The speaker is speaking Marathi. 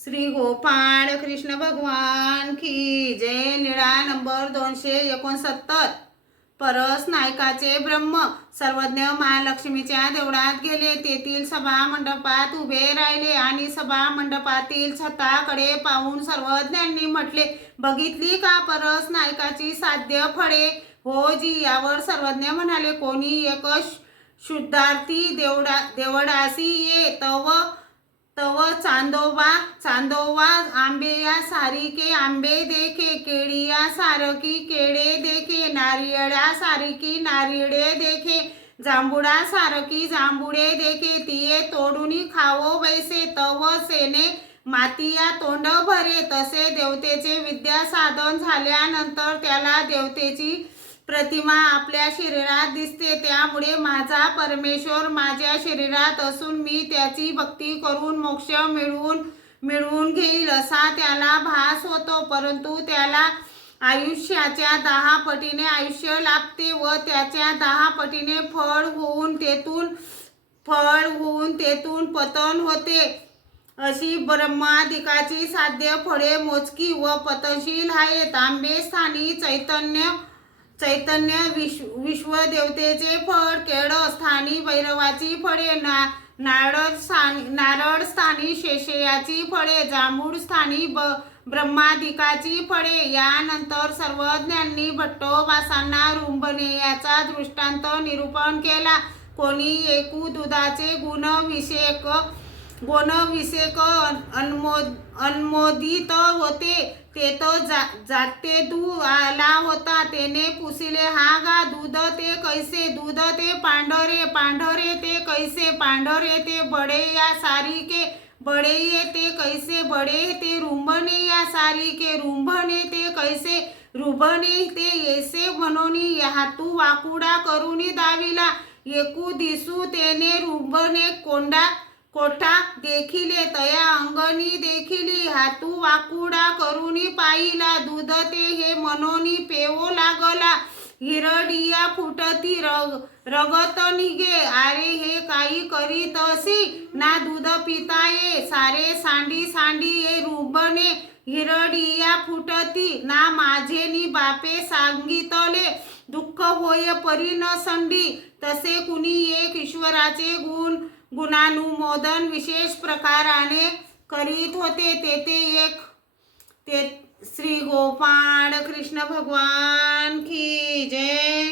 श्री गोपाळ कृष्ण भगवान की जय. लीळा नंबर 269. परस नायकाचे ब्रह्म सर्वज्ञ महालक्ष्मीच्या देवळात गेले. तेथील सभा मंडपात उभे राहिले आणि सभा मंडपातील छताकडे पाहून सर्वज्ञांनी म्हटले, बघितली का परस नायकाची साध्य फळे? हो जी. यावर सर्वज्ञ म्हणाले, कोणी एक शुद्धार्थी देवळासी ये तव तव चांदोबा आंबेया सारिके आंबे देखे, केळिया सारखी केळे देखे, नारियळा सारखी नारियळे देखे, जांभुळा सारखी जांभुळे देखे, तिये तोडूनी खावो बैसे, तव सेने मातिया तोंड भरे. तसे देवतेचे विद्या साधन झाल्यानंतर त्याला देवतेची प्रतिमा आपल्या शरीरात दिसते. त्यामुळे माझा परमेश्वर माझ्या शरीरात असून मी त्याची भक्ती करून मोक्ष मिळवून घेईल असा त्याला भास होतो. परंतु त्याला आयुष्याच्या 10 पटीने आयुष्य लाभते व त्याच्या 10 पटीने फळ होऊन तेथून पतन होते. अशी ब्रह्मादिकाची साध्य फळे मोजकी व पतनशील आहेत. आंबे स्थानी चैतन्य विश्वदेवतेचे फळ, केळ स्थानी भैरवाची फळे, नारळ स्थानी शेषयाची फळे, जांभूळ स्थानी ब्रह्मादिकाची फळे. यानंतर सर्वज्ञांनी भट्टोबासांना रुंबनेयाचा दृष्टांत निरूपण केला. कोणी एकू दुधाचे गुणविषयक अनुमोदित होते, ते तो जाते दूध आला होता. तेने पुसिले, हा गा दूध ते कैसे? दूध ते पांढरे ते कैसे? पांढरे ते बडे या सारिके, बडे ये ते कैसे? बडे ते रुंबणे या सारिके, रुंबणे ते कैसे? रुंबणे ते येसे म्हणून हातू वाकुडा करुनी दाविला. एकू दिसू तेने रुंबणे कोठा देखिले, तया अंगणी देखिली, हातू वाकुडा करुनी पाहिला. दूध ते हे मनोनी पेवो लागला, हिरडिया फुटती रगत निघे. अरे हे काही करीत असी, ना दूध पिताये, सारे सांडी ये रुंबणे, हिरडिया फुटती, ना माझे नि बापे सांगितले, दुःख होय परी न संडी. तसे कुणी एक ईश्वराचे गुणानुमोदन विशेष प्रकाराने करीत होते. तेथे श्री गोपाळ कृष्ण भगवान की जय.